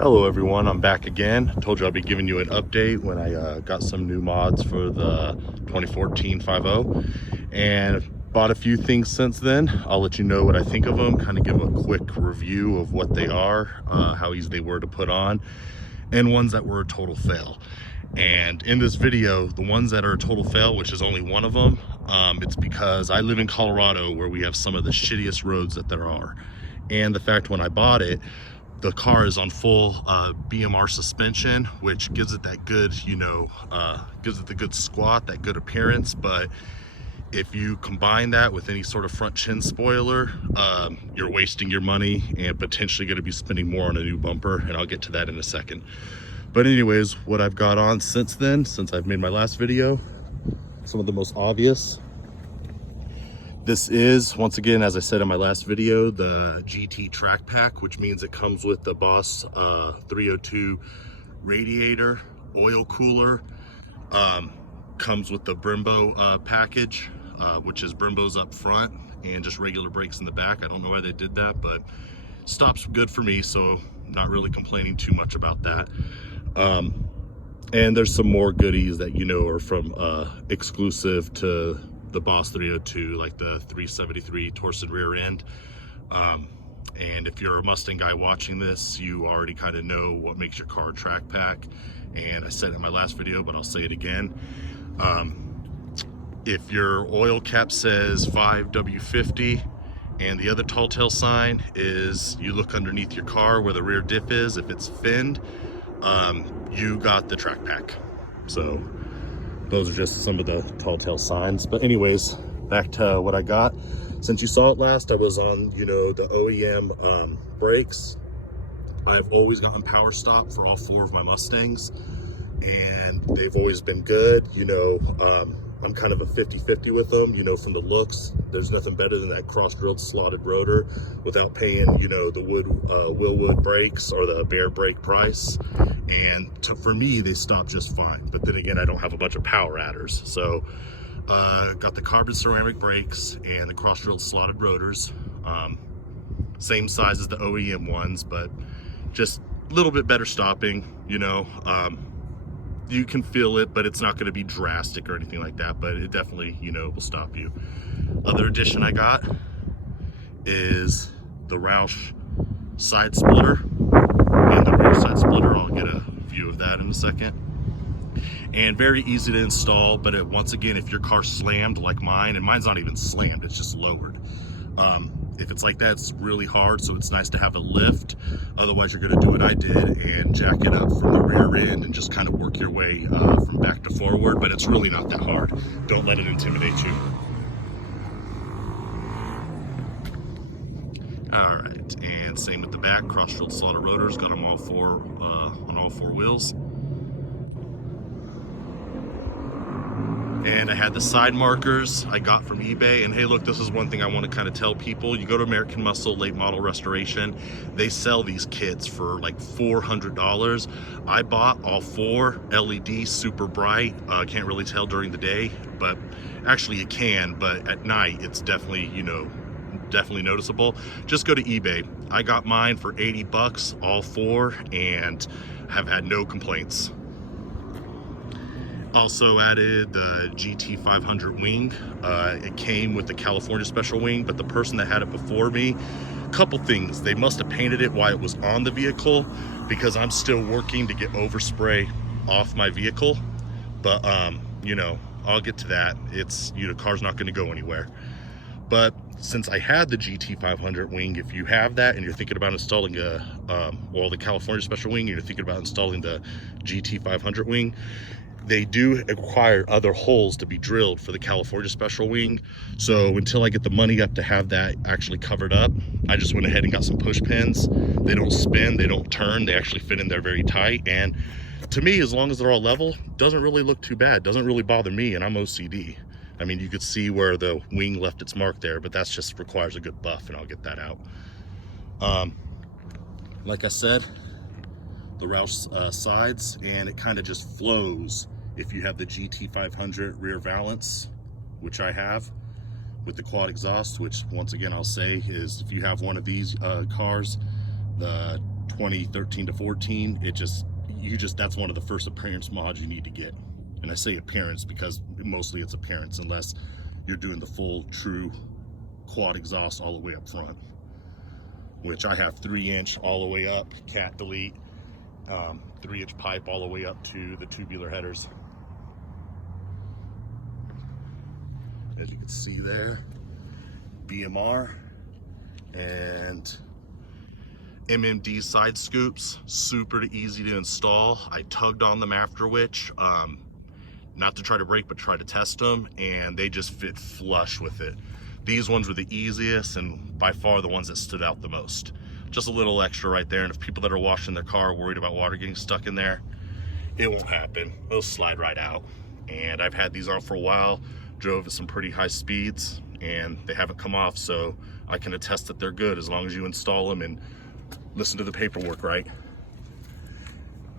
Hello everyone, I'm back again. I told you I'd be giving you an update when I got some new mods for the 2014 5.0 and bought a few things since then. I'll let you know what I think of them, kind of give a quick review of what they are, how easy they were to put on, and ones that were a total fail. And in this video, the ones that are a total fail, which is only one of them, it's because I live in Colorado where we have some of the shittiest roads that there are. And the fact when I bought it, the car is on full BMR suspension, which gives it that good, gives it the good squat, that good appearance. But if you combine that with any sort of front chin spoiler, you're wasting your money and potentially going to be spending more on a new bumper, and I'll get to that in a second. But anyways, what I've got on since then, since I've made my last video, some of the most obvious. This is, once again, as I said in my last video, the GT track pack, which means it comes with the Boss 302 radiator, oil cooler, comes with the Brembo package, which is Brembo's up front and just regular brakes in the back. I don't know why they did that, but stops good for me, so not really complaining too much about that. And there's some more goodies that are from exclusive to the Boss 302, like the 373 torsion rear end. And if you're a Mustang guy watching this, you already kind of know what makes your car a track pack. And I said it in my last video, but I'll say it again. If your oil cap says 5W50 and the other tall tale sign is, you look underneath your car where the rear diff is, if it's finned, you got the track pack. So those are just some of the tall tale signs. But anyways, back to what I got. Since you saw it last, I was on, the OEM brakes. I've always gotten power stop for all 4 of my Mustangs, and they've always been good. I'm kind of a 50-50 with them, from the looks. There's nothing better than that cross-drilled slotted rotor without paying, the Willwood brakes or the Bear brake price. And for me, they stop just fine. But then again, I don't have a bunch of power adders. So got the carbon ceramic brakes and the cross-drilled slotted rotors. Same size as the OEM ones, but just a little bit better stopping, you can feel it, but it's not going to be drastic or anything like that, but it definitely, will stop you. Other addition I got is the Roush side splitter and the rear side splitter. I'll get a view of that in a second. And very easy to install, but once again, if your car's slammed like mine, and mine's not even slammed, it's just lowered. If it's like that, it's really hard, so it's nice to have a lift. Otherwise, you're going to do what I did and jack it up from the rear end and just kind of work your way from back to forward, but it's really not that hard. Don't let it intimidate you. All right, and same with the back, cross-drilled slotted rotors, got them all on all 4 wheels. And I had the side markers I got from eBay. And hey, look, this is one thing I want to kind of tell people. You go to American Muscle late model restoration, they sell these kits for like $400. I bought all 4 LED, super bright. Can't really tell during the day, but actually you can, but at night it's definitely, definitely noticeable. Just go to eBay. I got mine for 80 bucks, all 4, and have had no complaints. Also added the GT 500 wing. It came with the California special wing, but the person that had it before me, couple things. They must have painted it while it was on the vehicle, because I'm still working to get overspray off my vehicle. But, I'll get to that. It's, car's not going to go anywhere. But since I had the GT 500 wing, if you have that and you're thinking about installing the California special wing, and you're thinking about installing the GT 500 wing, they do require other holes to be drilled for the California special wing. So until I get the money up to have that actually covered up, I just went ahead and got some push pins. They don't spin, they don't turn, they actually fit in there very tight. And to me, as long as they're all level, doesn't really look too bad, doesn't really bother me, and I'm OCD. I mean, you could see where the wing left its mark there, but that's just requires a good buff, and I'll get that out. Like I said, the Roush sides, and it kind of just flows if you have the GT 500 rear valance, which I have, with the quad exhaust, which once again I'll say is, if you have one of these cars, the 2013 to 14, that's one of the first appearance mods you need to get. And I say appearance because mostly it's appearance, unless you're doing the full true quad exhaust all the way up front, which I have 3-inch all the way up, cat delete, 3-inch pipe all the way up to the tubular headers. As you can see there, BMR and MMD side scoops, super easy to install. I tugged on them after which, not to try to break, but try to test them, and they just fit flush with it. These ones were the easiest and by far the ones that stood out the most. Just a little extra right there, and if people that are washing their car are worried about water getting stuck in there, it won't happen. They'll slide right out. And I've had these on for a while, drove at some pretty high speeds, and they haven't come off, so I can attest that they're good as long as you install them and listen to the paperwork right.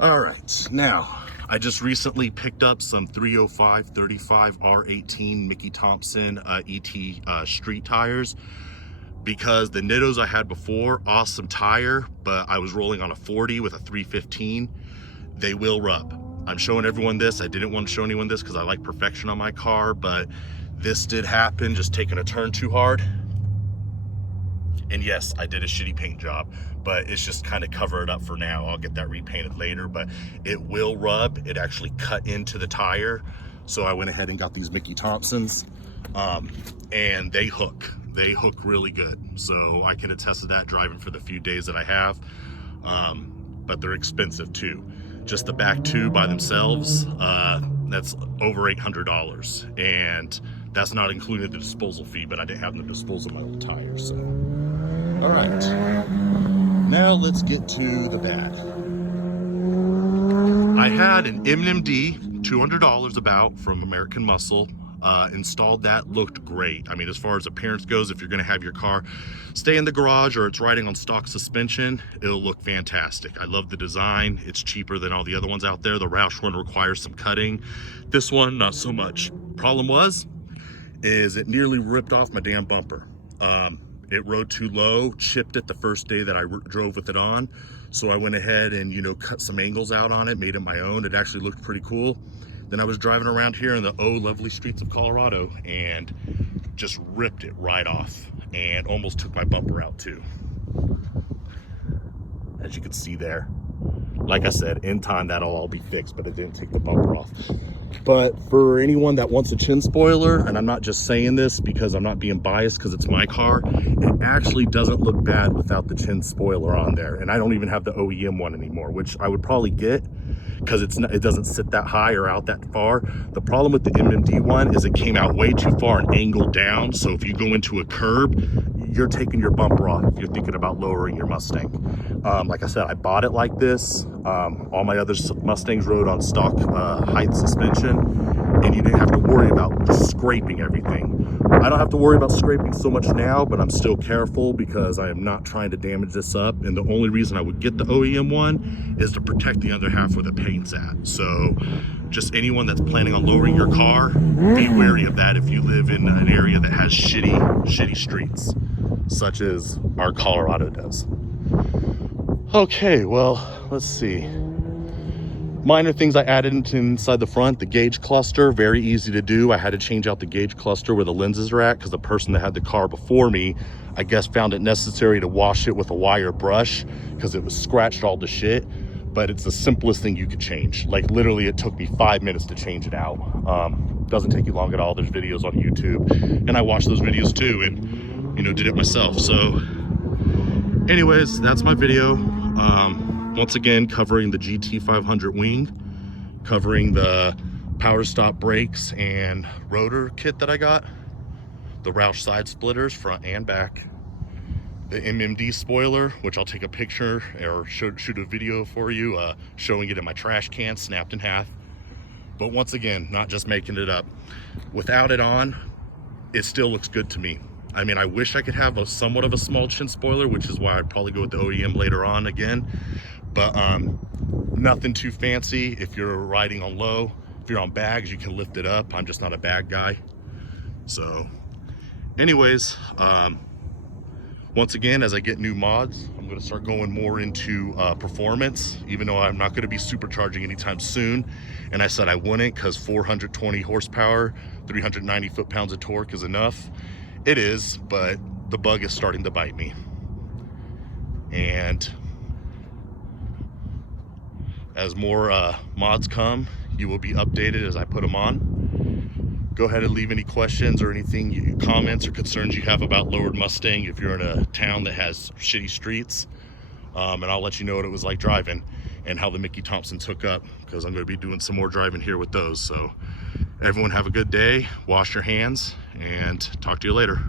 All right, now I just recently picked up some 305/35 R18 Mickey Thompson ET street tires, because the Nittos I had before, awesome tire, but I was rolling on a 40 with a 315. They will rub. I'm showing everyone this. I didn't want to show anyone this because I like perfection on my car, but this did happen, just taking a turn too hard. And yes, I did a shitty paint job, but it's just kind of cover it up for now. I'll get that repainted later, but it will rub. It actually cut into the tire. So I went ahead and got these Mickey Thompsons, and they hook really good. So I can attest to that driving for the few days that I have, but they're expensive too. Just the back two by themselves, that's over $800. And that's not including the disposal fee, but I didn't have the disposal of my old tires, so. All right, now let's get to the back. I had an MMD, $200 about, from American Muscle. Installed that, looked great. I mean, as far as appearance goes, if you're gonna have your car stay in the garage or it's riding on stock suspension, it'll look fantastic. I love the design. It's cheaper than all the other ones out there. The Roush one requires some cutting. This one, not so much. Problem is it nearly ripped off my damn bumper. It rode too low, chipped it the first day that I drove with it on. So I went ahead and, you know, cut some angles out on it, made it my own. It actually looked pretty cool. Then I was driving around here in the lovely streets of Colorado and just ripped it right off and almost took my bumper out too. As you can see there. Like I said, in time that'll all be fixed, but it didn't take the bumper off. But for anyone that wants a chin spoiler, and I'm not just saying this because I'm not being biased because it's my car, it actually doesn't look bad without the chin spoiler on there. And I don't even have the OEM one anymore, which I would probably get because it doesn't sit that high or out that far. The problem with the MMD one is it came out way too far and angled down. So if you go into a curb, you're taking your bumper off if you're thinking about lowering your Mustang. Like I said, I bought it like this. All my other Mustangs rode on stock height suspension, and you didn't have to worry about scraping everything. I don't have to worry about scraping so much now, but I'm still careful because I am not trying to damage this up. And the only reason I would get the OEM one is to protect the other half where the paint's at. So just anyone that's planning on lowering your car, be wary of that if you live in an area that has shitty streets, such as our Colorado does. Okay, well, let's see. Minor things I added inside the front, the gauge cluster, very easy to do. I had to change out the gauge cluster where the lenses are at because the person that had the car before me, I guess, found it necessary to wash it with a wire brush because it was scratched all to shit. But it's the simplest thing you could change. Like literally it took me 5 minutes to change it out. Doesn't take you long at all. There's videos on YouTube and I watched those videos too and, you know, did it myself. So anyways, that's my video. Once again, covering the GT 500 wing, covering the power stop brakes and rotor kit that I got, the Roush side splitters front and back, the MMD spoiler, which I'll take a picture or shoot a video for you showing it in my trash can snapped in half. But once again, not just making it up. Without it on, it still looks good to me. I mean, I wish I could have somewhat of a small chin spoiler, which is why I'd probably go with the OEM later on again. But nothing too fancy. If you're riding on low, if you're on bags, you can lift it up. I'm just not a bag guy. So anyways, Once again, as I get new mods, I'm going to start going more into performance, even though I'm not going to be supercharging anytime soon. And I said I wouldn't, because 420 horsepower, 390 foot-pounds of torque is enough. It is, but the bug is starting to bite me. And as more mods come, you will be updated as I put them on. Go ahead and leave any questions or anything, comments or concerns you have about lowered Mustang if you're in a town that has shitty streets. And I'll let you know what it was like driving and how the Mickey Thompsons hook up, because I'm going to be doing some more driving here with those. So everyone have a good day, wash your hands, and talk to you later.